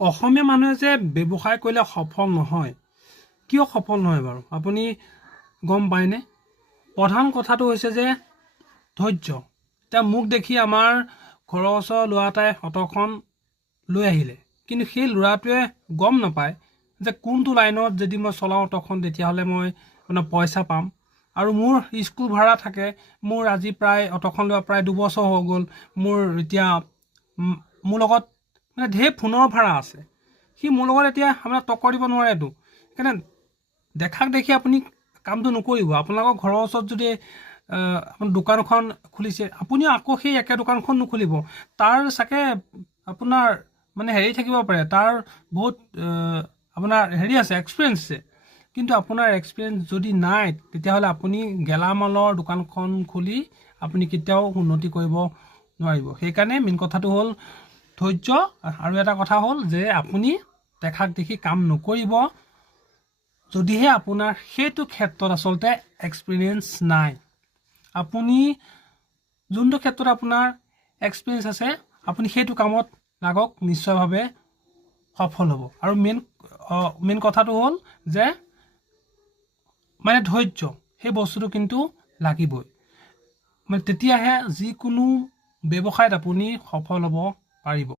অসমীয়া মানুহে যে ব্যৱসায় কৰিলে সফল নহয় কিয় সফল নহয় বাৰু? আপুনি গম পায়নে? প্ৰধান কথাটো হৈছে যে ধৈৰ্য। এতিয়া মোক দেখি আমাৰ ঘৰৰ ওচৰৰ ল'ৰা এটাই অট'খন লৈ আহিলে। কিন্তু সেই ল'ৰাটোৱে গম নাপায় যে কোনটো লাইনত যদি মই চলাওঁ অট'খন তেতিয়াহ'লে মই মানে পইচা পাম। আৰু মোৰ স্কুল ভাড়া থাকে। মোৰ আজি প্ৰায় অট'খন লোৱা প্ৰায় দুবছৰ হৈ গ'ল। মোৰ এতিয়া মোৰ লগত মানে ঢেৰ ফোনৰ ভাড়া আছে। সি মোৰ লগত এতিয়া আপোনাৰ টক্কৰ দিব নোৱাৰেতো। সেইকাৰণে দেখাক দেখি আপুনি কামটো নকৰিব। আপোনালোকৰ ঘৰৰ ওচৰত যদি আপোনাৰ দোকান এখন খুলিছে আপুনিও আকৌ সেই একে দোকানখন নুখুলিব। তাৰ চাগে আপোনাৰ মানে হেৰি থাকিব পাৰে। তাৰ বহুত আপোনাৰ হেৰি আছে এক্সপিৰিয়েঞ্চ আছে। কিন্তু আপোনাৰ এক্সপিৰিয়েঞ্চ যদি নাই, তেতিয়াহ'লে আপুনি গেলামালৰ দোকানখন খুলি আপুনি কেতিয়াও উন্নতি কৰিব নোৱাৰিব। সেইকাৰণে মেইন কথাটো হ'ল ধৈৰ্য। আৰু এটা কথা হ'ল যে আপুনি দেখাক দেখি কাম নকৰিব। যদিহে আপোনাৰ সেইটো ক্ষেত্ৰত আচলতে এক্সপিৰিয়েঞ্চ নাই। আপুনি যোনটো ক্ষেত্ৰত আপোনাৰ এক্সপিৰিয়েঞ্চ আছে আপুনি সেইটো কামত লাগক নিশ্চয়ভাৱে সফল হ'ব। আৰু মেইন মেইন কথাটো হ'ল যে মানে ধৈৰ্য সেই বস্তুটো কিন্তু লাগিবই। মানে তেতিয়াহে যিকোনো ব্যৱসায়ত আপুনি সফল হ'ব। arrivo